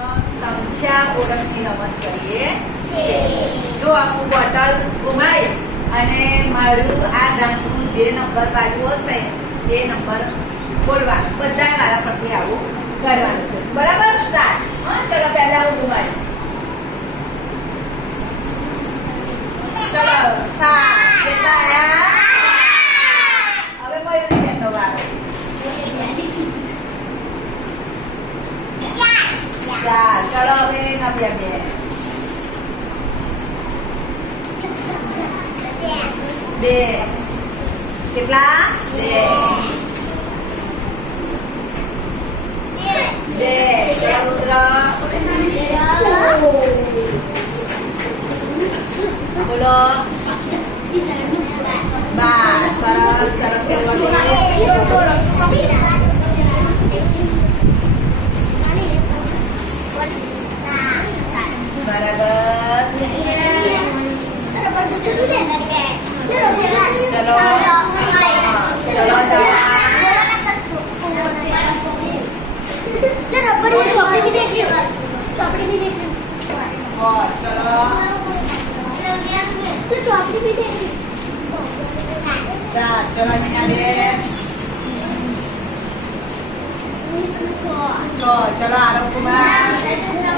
સંખ્યા ઓળખની રમત કરીએ જો આખું બોટલ ઘુમાઈશ અને મારું આ ઢાંકણું જે નંબર બાજુ હશે એ નંબર બોલવાનો બધા મારા પરથી આવું કરવાનું છે બરાબર સ્ટાર્ટ હા ચલો પહેલા હું ઘુમાઈશ ચલો 7 કેટલા આયા હવે મયુરી બેનનો વારો 4 ચલો હવે નવ્યા બેન 2 કેટલા 2 ચલો રુદ્ર બોલો 12 સરસ સરસ બરાબર चलो आरव कुमार